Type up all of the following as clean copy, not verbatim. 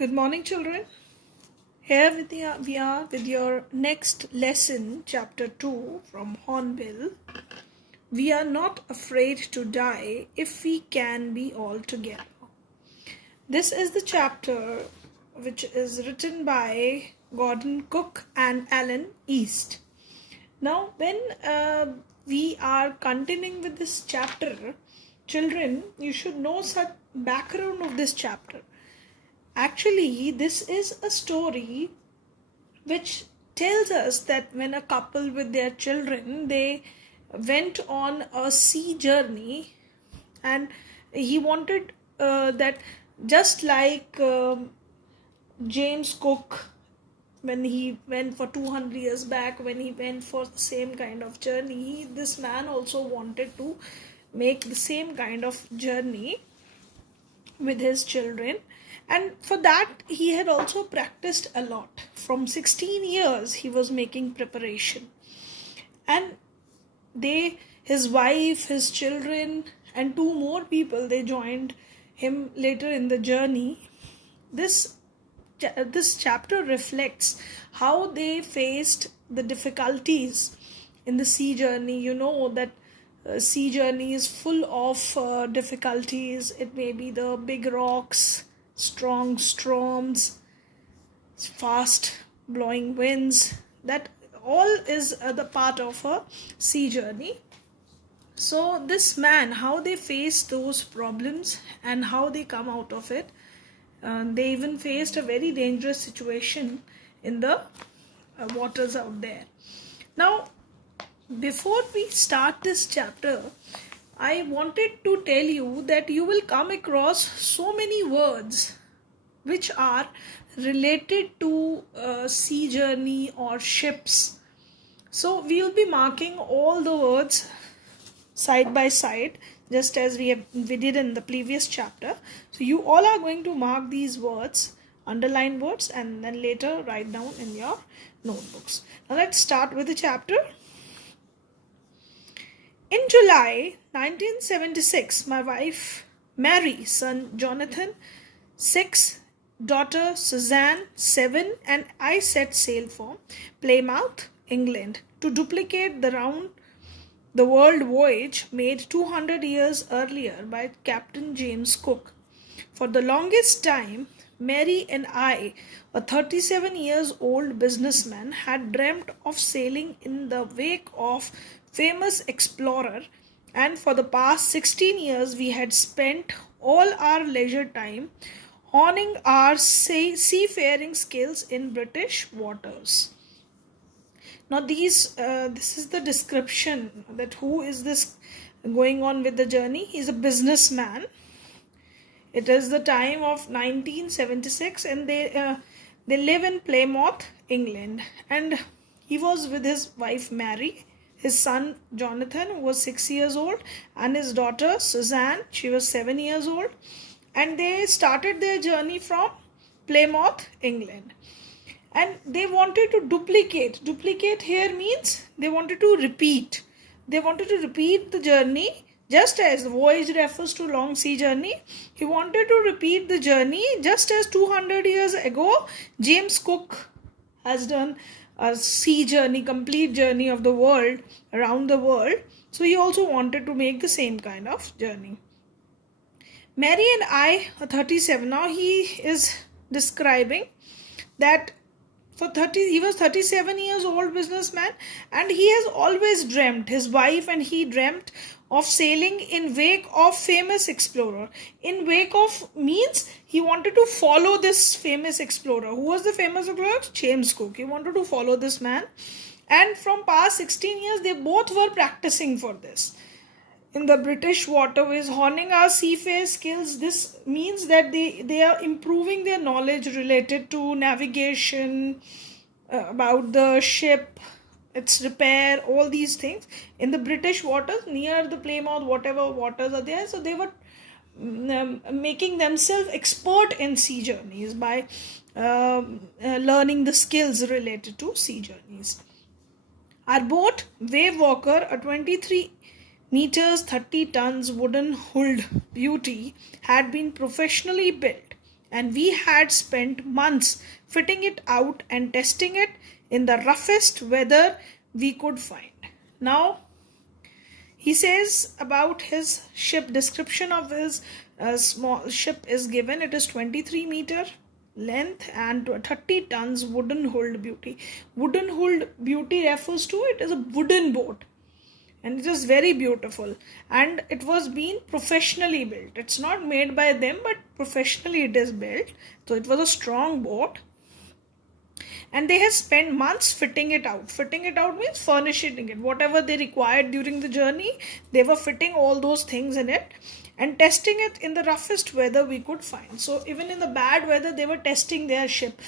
Good morning, children. Here we are with your next lesson, chapter 2 from Hornbill. We are not afraid to die if we can be all together. This is the chapter which is written by Gordon Cook and Alan East. Now, when we are continuing with this chapter, children, you should know some background of this chapter. Actually, this is a story which tells us that when a couple with their children they went on a sea journey, and he wanted that just like James Cook, when he went for 200 years back, when he went for the same kind of journey, this man also wanted to make the same kind of journey with his children, and for that he had also practiced a lot. From 16 years he was making preparation, and his wife, his children, and two more people, they joined him later in the journey. This chapter reflects how they faced the difficulties in the sea journey. You know that sea journey is full of difficulties. It may be the big rocks, strong storms, fast blowing winds. That all is the part of a sea journey. So this man, how they face those problems and how they come out of it. They even faced a very dangerous situation in the waters out there. Now, before we start this chapter, I wanted to tell you that you will come across so many words which are related to sea journey or ships. So we will be marking all the words side by side, just as we did in the previous chapter. So you all are going to mark these words, underline words, and then later write down in your notebooks. Now let's start with the chapter. In July 1976, my wife Mary, son Jonathan, 6, daughter Suzanne, 7, and I set sail for Plymouth, England, to duplicate the world voyage made 200 years earlier by Captain James Cook. For the longest time, Mary and I, a 37 years old businessman, had dreamt of sailing in the wake of famous explorer, and for the past 16 years we had spent all our leisure time honing our seafaring skills in British waters. Now this is the description, that who is this going on with the journey. He's a businessman. It is the time of 1976, and they live in Plymouth, England, and he was with his wife Mary, his son Jonathan, who was 6 years old, and his daughter Suzanne, she was 7 years old, and they started their journey from Plymouth, England. And they wanted to duplicate here means they wanted to repeat the journey. Just as the voyage refers to long sea journey, he wanted to repeat the journey just as 200 years ago James Cook has done a sea journey, complete journey of the world, around the world. So he also wanted to make the same kind of journey. Mary and I are 37. Now he is describing that he was 37 years old businessman, and he has always dreamt, his wife and he dreamt of sailing in wake of famous explorer. In wake of means he wanted to follow this famous explorer. Who was the famous explorer? James Cook. He wanted to follow this man, and from past 16 years they both were practicing for this in the British waterways, honing our seafaring skills. This means that they are improving their knowledge related to navigation, about the ship, its repair, all these things in the British waters near the Plymouth, whatever waters are there. So they were making themselves expert in sea journeys by learning the skills related to sea journeys. Our boat, Wave Walker, a 23 meters 30 tons wooden hulled beauty, had been professionally built and we had spent months fitting it out and testing it in the roughest weather we could find. Now, he says about his ship, description of his small ship is given. It is 23-meter length and 30 tons wooden hulled beauty. Wooden hulled beauty refers to it as a wooden boat, and it is very beautiful, and it was being professionally built. It's not made by them, but professionally it is built. So it was a strong boat, and they had spent months fitting it out. Fitting it out means furnishing it. Whatever they required during the journey, they were fitting all those things in it and testing it in the roughest weather we could find. So even in the bad weather, they were testing their ship.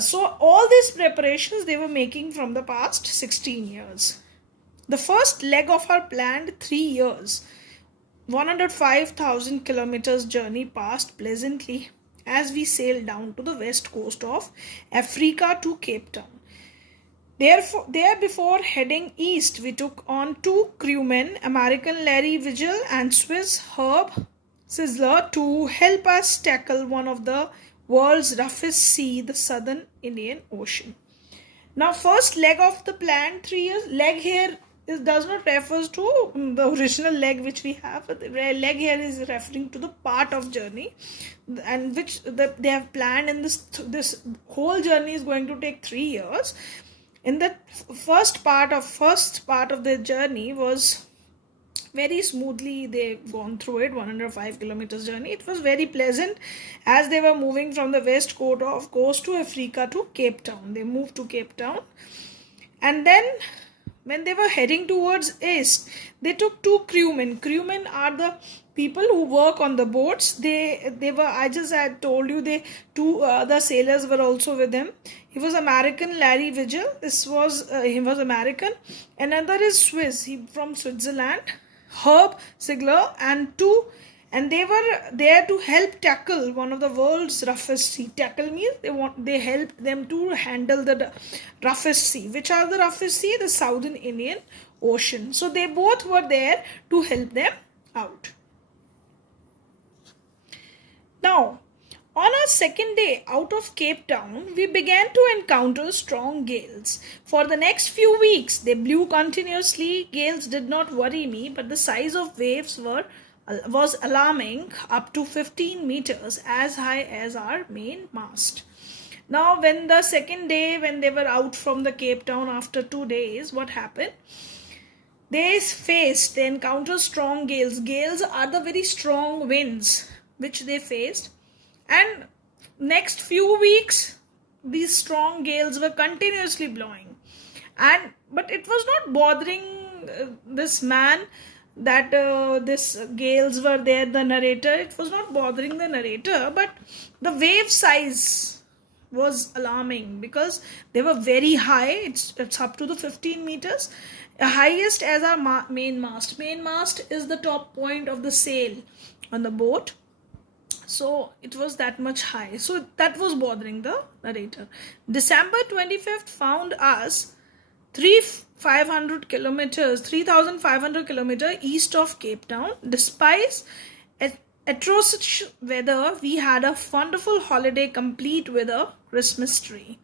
So all these preparations they were making from the past 16 years. The first leg of our planned 3 years, 105,000 kilometers journey passed pleasantly as we sailed down to the west coast of Africa to Cape Town. There before heading east, we took on 2 crewmen, American Larry Vigil and Swiss Herb Sizzler, to help us tackle one of the world's roughest sea, the Southern Indian Ocean. Now, first leg of the planned 3 years, leg here does not refer to the original leg which we have. The leg here is referring to the part of journey, and which they have planned in this whole journey is going to take 3 years. In the first part of the journey was very smoothly. They've gone through it, 105 kilometers journey. It was very pleasant as they were moving from the west coast to Africa to Cape Town. They moved to Cape Town, and then when they were heading towards east, they took 2 crewmen. Crewmen are the people who work on the boats. They were, I just had told you, they 2 other sailors were also with him. He was American Larry Vigil. He was American. Another is Swiss. He from Switzerland. Herb Sigler and they were there to help tackle one of the world's roughest sea. Tackle means they help them to handle the roughest sea. Which are the roughest sea? The Southern Indian Ocean. So they both were there to help them out. Now, on our second day out of Cape Town, we began to encounter strong gales. For the next few weeks, they blew continuously. Gales did not worry me, but the size of waves was alarming, up to 15 meters, as high as our main mast. Now, when the second day, when they were out from the Cape Town after 2 days, what happened? They encountered strong gales. Gales are the very strong winds which they faced. And next few weeks, these strong gales were continuously blowing. But it was not bothering this man that this gales were there, the narrator. It was not bothering the narrator, but the wave size was alarming because they were very high. It's up to the 15 meters. Highest as our main mast. Main mast is the top point of the sail on the boat. So it was that much high. So that was bothering the narrator. December 25th found us 3,500 kilometers east of Cape Town. Despite atrocious weather, we had a wonderful holiday complete with a Christmas tree.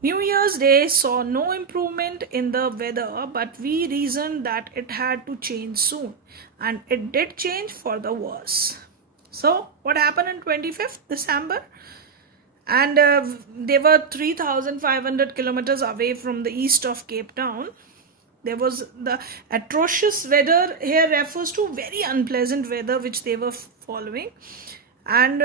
New Year's Day saw no improvement in the weather, but we reasoned that it had to change soon. And it did change for the worse. So, what happened on 25th December? And they were 3,500 kilometers away from the east of Cape Town. There was the atrocious weather here refers to very unpleasant weather which they were following. And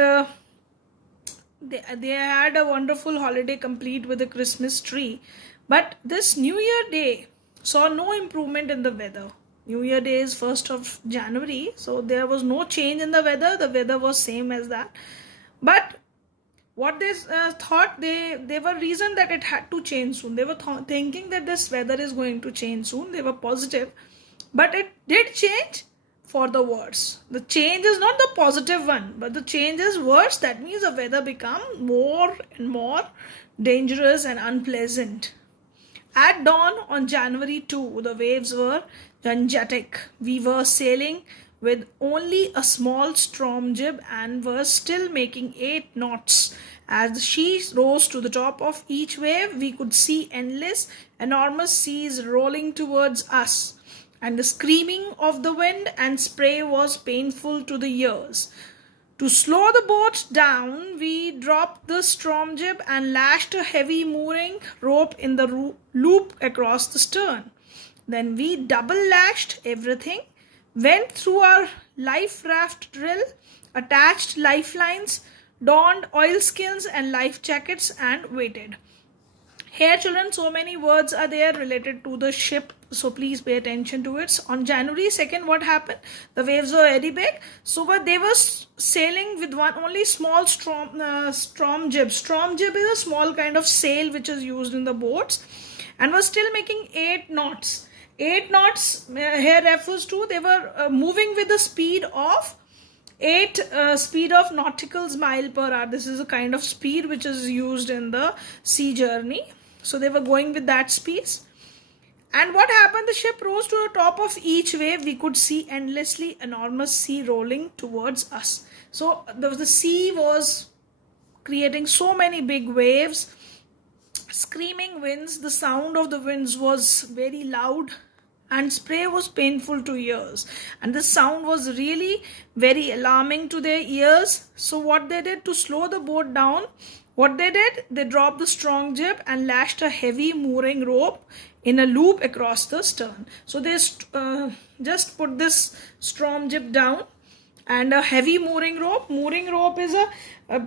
they had a wonderful holiday complete with a Christmas tree. But this New Year Day saw no improvement in the weather. New Year Day is 1st of January, so there was no change in the weather. The weather was same as that. But what they thought, they were reasoned that it had to change soon. They were thinking that this weather is going to change soon. They were positive. But it did change for the worse. The change is not the positive one, but the change is worse. That means the weather become more and more dangerous and unpleasant. At dawn on January 2, the waves were Gangetic. We were sailing with only a small storm jib and was still making 8 knots. As she rose to the top of each wave, we could see endless, enormous seas rolling towards us, and the screaming of the wind and spray was painful to the ears. To slow the boat down, we dropped the storm jib and lashed a heavy mooring rope in the loop across the stern. Then we double lashed everything, went through our life raft drill, attached lifelines, donned oilskins and life jackets, and waited. Here, children, so many words are there related to the ship, so please pay attention to it. On January 2nd, what happened? The waves were very big, so but they were sailing with one only small storm jib. Storm jib is a small kind of sail which is used in the boats, and was still making 8 knots. 8 knots here refers to they were moving with the speed of 8 speed of nauticals mile per hour. This is a kind of speed which is used in the sea journey. So they were going with that speed. And what happened? The ship rose to the top of each wave. We could see endlessly enormous sea rolling towards us. So the sea was creating so many big waves, screaming winds. The sound of the winds was very loud, and spray was painful to ears, and the sound was really very alarming to their ears. So what they did to slow the boat down, they dropped the strong jib and lashed a heavy mooring rope in a loop across the stern. So they just put this strong jib down and a heavy mooring rope. Mooring rope is a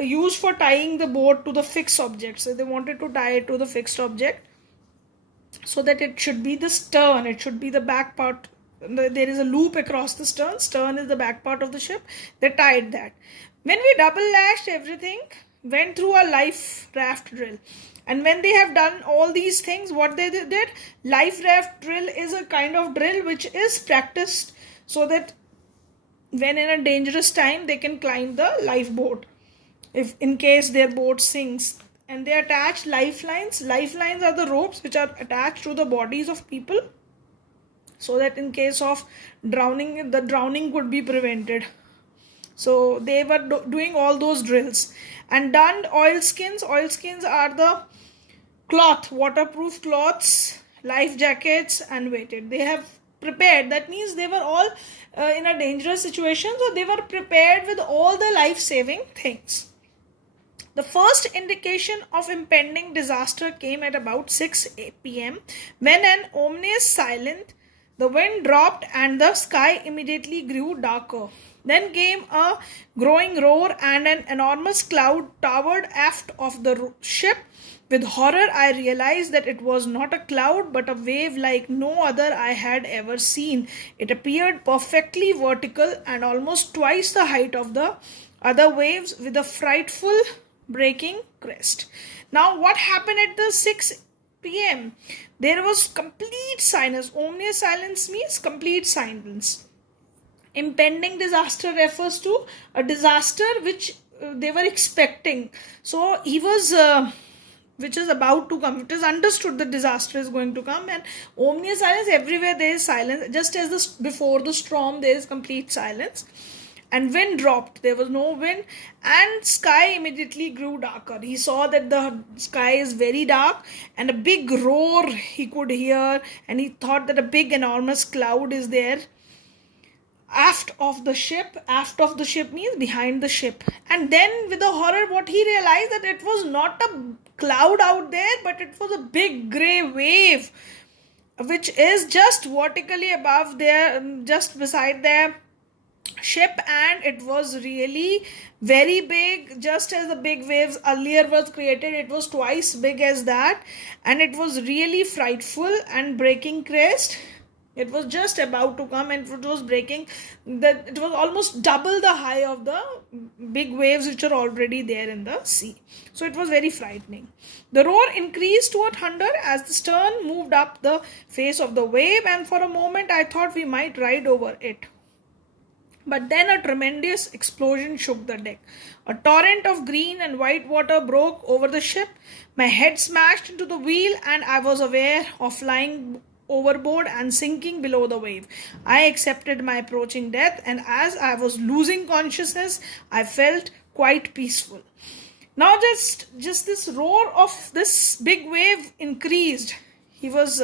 used for tying the boat to the fixed object. So they wanted to tie it to the fixed object, so that it should be the stern, it should be the back part. There is a loop across the stern. Stern is the back part of the ship. They tied that. When we double lashed everything, went through a life raft drill. And when they have done all these things, what they did, life raft drill is a kind of drill which is practiced so that when in a dangerous time they can climb the lifeboat if in case their boat sinks. And they attach lifelines. Lifelines are the ropes which are attached to the bodies of people, so that in case of drowning, the drowning could be prevented. So they were doing all those drills and donned oilskins. Oilskins are the cloth, waterproof cloths, life jackets, and waited. They have prepared. That means they were all in a dangerous situation, so they were prepared with all the life-saving things. The first indication of impending disaster came at about 6 p.m. when an ominous silence, the wind dropped and the sky immediately grew darker. Then came a growing roar and an enormous cloud towered aft of the ship. With horror, I realized that it was not a cloud but a wave like no other I had ever seen. It appeared perfectly vertical and almost twice the height of the other waves, with a frightful breaking crest. Now what happened at the 6 p.m.? There was complete silence. Ominous silence means complete silence. Impending disaster refers to a disaster which they were expecting. So he was which is about to come. It is understood the disaster is going to come, and ominous silence, everywhere there is silence. Just as before the storm, there is complete silence. And wind dropped. There was no wind, and sky immediately grew darker. He saw that the sky is very dark, and a big roar he could hear, and he thought that a big enormous cloud is there aft of the ship. Aft of the ship means behind the ship. And then with the horror, what he realized, that it was not a cloud out there, but it was a big grey wave which is just vertically above there, just beside their ship. And it was really very big. Just as the big waves earlier was created, it was twice big as that, and it was really frightful and breaking crest. It was just about to come, and it was breaking. It was almost double the high of the big waves which are already there in the sea. So it was very frightening. The roar increased to a thunder as the stern moved up the face of the wave, and for a moment I thought we might ride over it. But then a tremendous explosion shook the deck. A torrent of green and white water broke over the ship. My head smashed into the wheel, and I was aware of lying overboard and sinking below the wave. I accepted my approaching death, and as I was losing consciousness, I felt quite peaceful. Now just this roar of this big wave increased. He was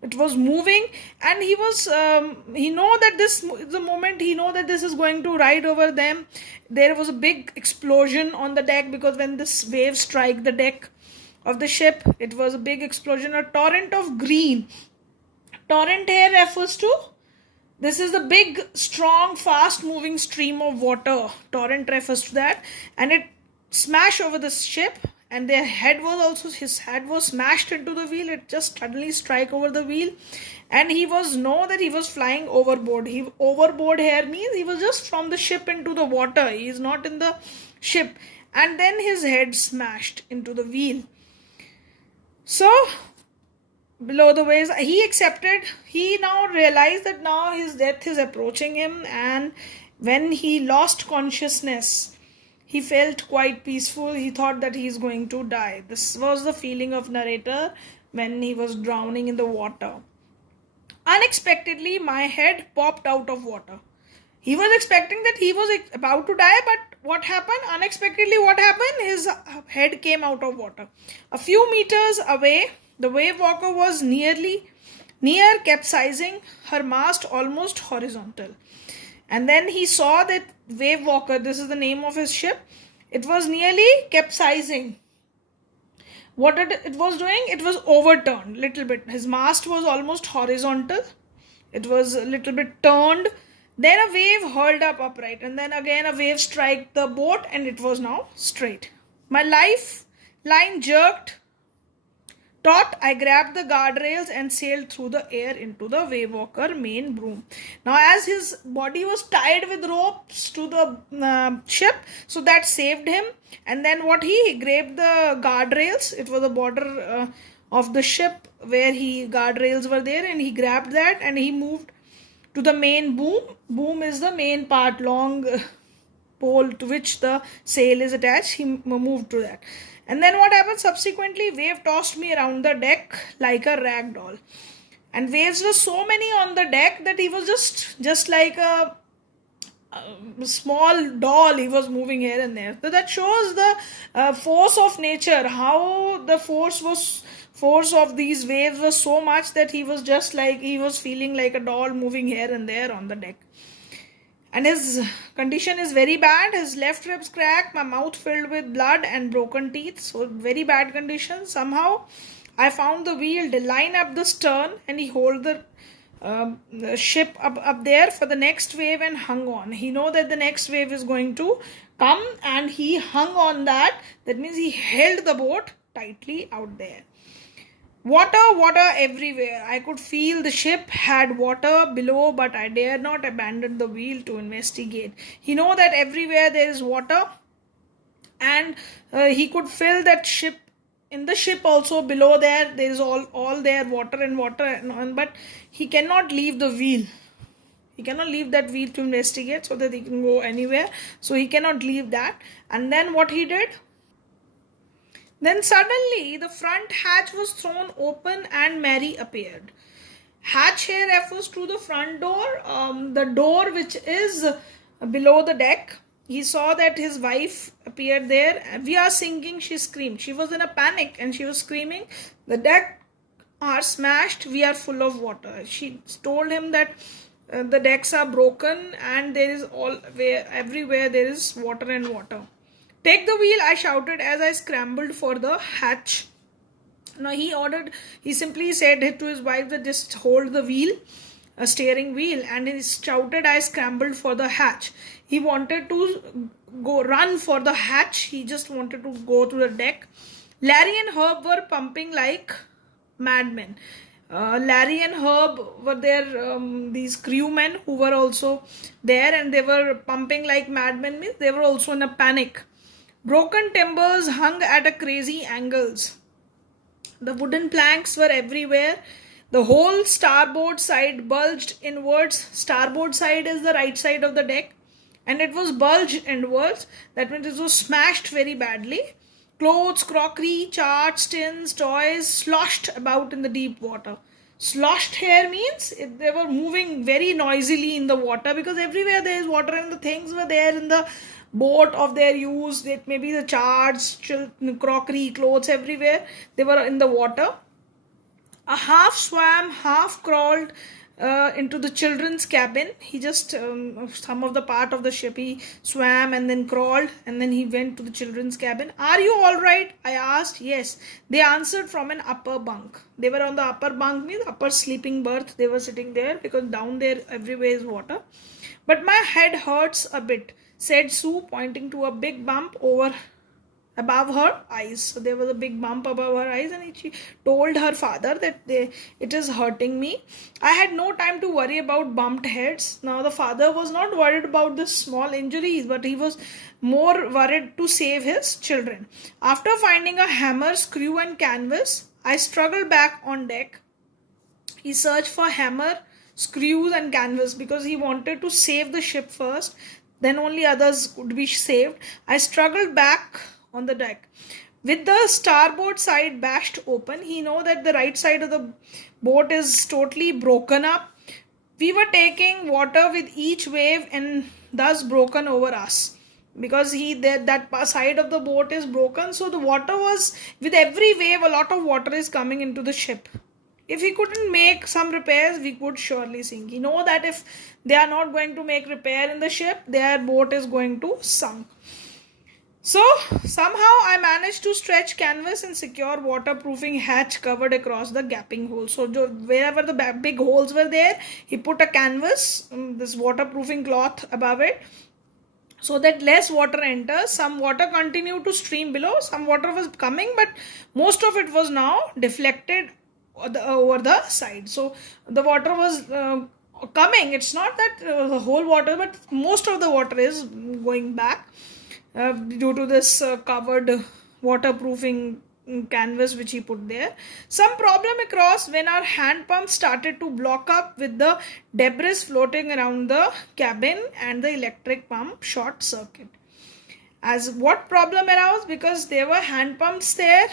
it was moving, and he know that this the moment he know that this is going to ride over them. There was a big explosion on the deck, because when this wave strike the deck of the ship, it was a big explosion. A torrent of green. Torrent here refers to, this is the big, strong, fast moving stream of water. Torrent refers to that. And it smashed over the ship, and his head was smashed into the wheel. It just suddenly struck over the wheel, and he was flying overboard. Overboard here means he was just from the ship into the water. He is not in the ship. And then his head smashed into the wheel. So below the waves, he now realized that now his death is approaching him, and when he lost consciousness, he felt quite peaceful. He thought that he is going to die. This was the feeling of narrator when he was drowning in the water. Unexpectedly, my head popped out of water. He was expecting that he was about to die, but what happened? Unexpectedly, his head came out of water. A few meters away, the wave walker was near capsizing, her mast almost horizontal. And then he saw that wave walker, this is the name of his ship, it was nearly capsizing. What it was doing? It was overturned little bit. His mast was almost horizontal. It was a little bit turned. Then a wave hurled up upright, and then again a wave struck the boat, and it was now straight. My lifeline jerked taut. I grabbed the guardrails and sailed through the air into the wave walker main boom. Now, as his body was tied with ropes to the ship, so that saved him. And then he grabbed the guardrails. It was the border of the ship where guardrails were there, and he grabbed that, and he moved to the main boom. Boom is the main part, long pole to which the sail is attached. He moved to that. And then what happened? Subsequently, wave tossed me around the deck like a rag doll. And waves were so many on the deck that he was just like a small doll. He was moving here and there. So that shows the force of nature, how the force of these waves was so much that he was feeling like a doll moving here and there on the deck. And his condition is very bad. His left ribs cracked, my mouth filled with blood and broken teeth. So very bad condition. Somehow I found the wheel to line up the stern, and he hold the ship up there for the next wave and hung on. He know that the next wave is going to come, and he hung on that. That means he held the boat tightly out there. Water everywhere. I could feel the ship had water below, but I dared not abandon the wheel to investigate. He know that everywhere there is water, and he could feel that ship. In the ship also below there is all there water, but he cannot leave the wheel. He cannot leave that wheel to investigate, so that he can go anywhere. So he cannot leave that. And then what he did? Then suddenly the front hatch was thrown open and Mary appeared. Hatch here refers to the front door, the door which is below the deck. He saw that his wife appeared there. We are sinking, she screamed. She was in a panic and she was screaming. The deck are smashed, we are full of water. She told him that the decks are broken and there is everywhere there is water and water. Take the wheel, I shouted as I scrambled for the hatch. Now he simply said to his wife that just hold the wheel, a steering wheel, and he shouted, I scrambled for the hatch. He wanted to run for the hatch. He just wanted to go to the deck. Larry and Herb were pumping like madmen. Larry and Herb were there, these crewmen who were also there, and they were pumping like madmen, means they were also in a panic. Broken timbers hung at a crazy angles. The wooden planks were everywhere. The whole starboard side bulged inwards. Starboard side is the right side of the deck, and it was bulged inwards. That means it was smashed very badly. Clothes, crockery, charts, tins, toys sloshed about in the deep water. Sloshed here means they were moving very noisily in the water, because everywhere there is water and the things were there in the boat of their use. It may be the charts, crockery, clothes, everywhere they were in the water. A half swam, half crawled into the children's cabin. He just, some of the part of the ship, he swam and then crawled, and then he went to the children's cabin. Are you all right? I asked. Yes. They answered from an upper bunk. They were on the upper bunk, means upper sleeping berth. They were sitting there, because down there everywhere is water. But my head hurts a bit, said Sue, pointing to a big bump over above her eyes. So there was a big bump above her eyes, and she told her father that it is hurting me. I had no time to worry about bumped heads. Now the father was not worried about the small injuries, but he was more worried to save his children. After finding a hammer, screw and canvas, I struggled back on deck. He searched for hammer, screws and canvas, because he wanted to save the ship first, then only others could be saved. I struggled back on the deck. With the starboard side bashed open, he know that the right side of the boat is totally broken up. We were taking water with each wave and thus broken over us, because that side of the boat is broken. So the water was, with every wave, a lot of water is coming into the ship. If he couldn't make some repairs, we could surely sink. He know that if they are not going to make repair in the ship, their boat is going to sink. So somehow I managed to stretch canvas and secure waterproofing hatch covered across the gaping hole. So wherever the big holes were there, he put a canvas, this waterproofing cloth above it, so that less water enters. Some water continued to stream below. Some water was coming, but most of it was now deflected over the side. So the water was coming. It's not that the whole water, but most of the water is going back. Due to this covered waterproofing canvas which he put there. Some problem across when our hand pump started to block up with the debris floating around the cabin, and the electric pump short circuit. As what problem arose? Because there were hand pumps there,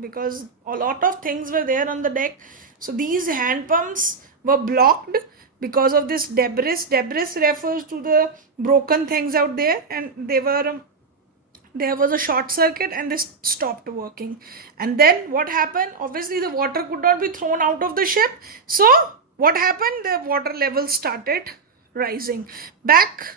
because a lot of things were there on the deck. So these hand pumps were blocked because of this debris. Debris refers to the broken things out there, and there was a short circuit and they stopped working. And then what happened? Obviously the water could not be thrown out of the ship. So what happened? The water level started rising. Back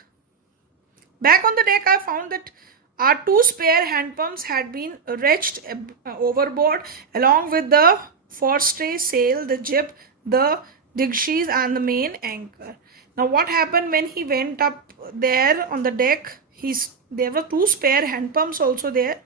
on the deck, I found that our two spare hand pumps had been wrenched overboard, along with the forestay sail, the jib, the digshees and the main anchor. Now what happened when he went up there on the deck? There were two spare hand pumps also there,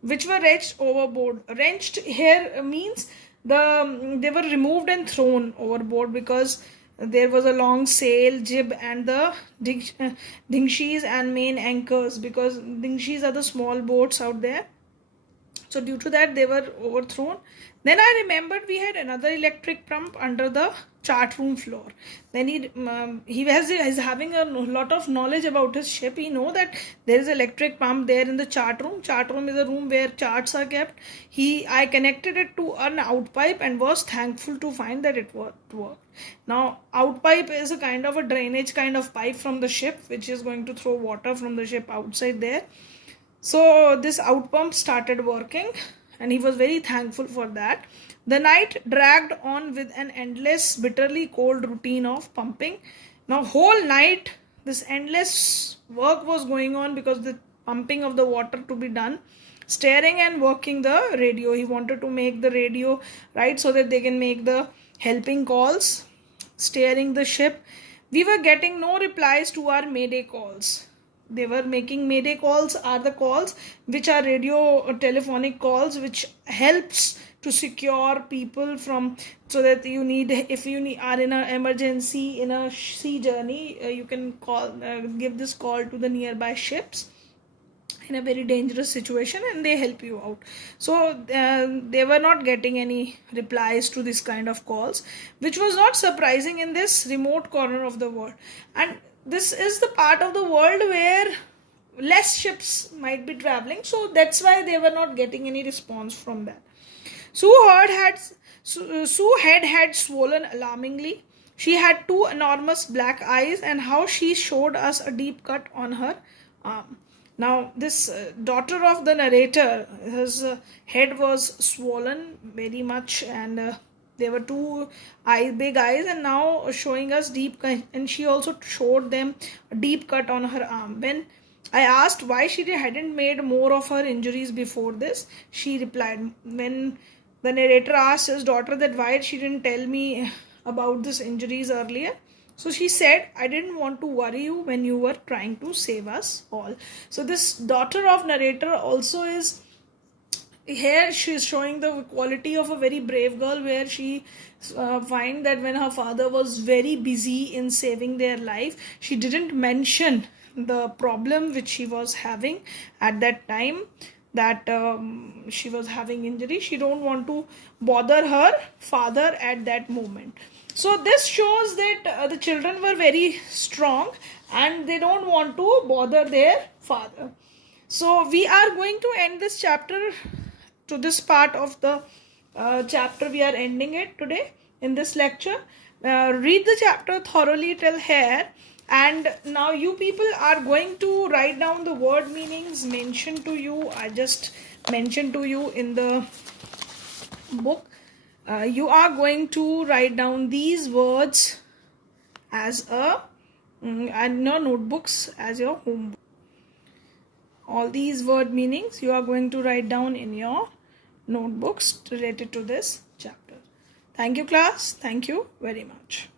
which were wrenched overboard. Wrenched here means they were removed and thrown overboard, because there was a long sail, jib and the dingshees and main anchors, because dingshees are the small boats out there. So due to that they were overthrown. Then I remembered we had another electric pump under the chart room floor. Then he is having a lot of knowledge about his ship. He know that there is electric pump there in the chart room. Chart room is a room where charts are kept. I connected it to an outpipe and was thankful to find that it worked. Now outpipe is a kind of a drainage kind of pipe from the ship, which is going to throw water from the ship outside there. So this out pump started working, and he was very thankful for that. The night dragged on with an endless, bitterly cold routine of pumping. Now whole night this endless work was going on, because the pumping of the water to be done, steering and working the radio. He wanted to make the radio right so that they can make the helping calls, steering the ship. We were getting no replies to our mayday calls. They were making mayday calls, are the calls which are radio or telephonic calls, which helps to secure people from, so that if you are in an emergency in a sea journey, you can give this call to the nearby ships in a very dangerous situation, and they help you out. So they were not getting any replies to this kind of calls, which was not surprising in this remote corner of the world. And this is the part of the world where less ships might be traveling, so that's why they were not getting any response from that. Sue Sue's head had swollen alarmingly. She had two enormous black eyes, and how she showed us a deep cut on her arm. Now, this daughter of the narrator, his head was swollen very much, and there were two big eyes, and now showing us deep cut, and she also showed them a deep cut on her arm. When I asked why she hadn't made more of her injuries before this, she replied, when the narrator asked his daughter that why she didn't tell me about these injuries earlier. So she said, I didn't want to worry you when you were trying to save us all. So this daughter of narrator also is here, she is showing the quality of a very brave girl, where she find that when her father was very busy in saving their life, she didn't mention the problem which she was having at that time, that she was having injury. She don't want to bother her father at that moment. So this shows that the children were very strong and they don't want to bother their father. So we are going to end this chapter. To this part of the chapter, we are ending it today in this lecture. Read the chapter thoroughly till here, and now you people are going to write down the word meanings mentioned to you. I just mentioned to you in the book. You are going to write down these words as and your notebooks as your homework. All these word meanings you are going to write down in your notebooks related to this chapter. Thank you, class. Thank you very much.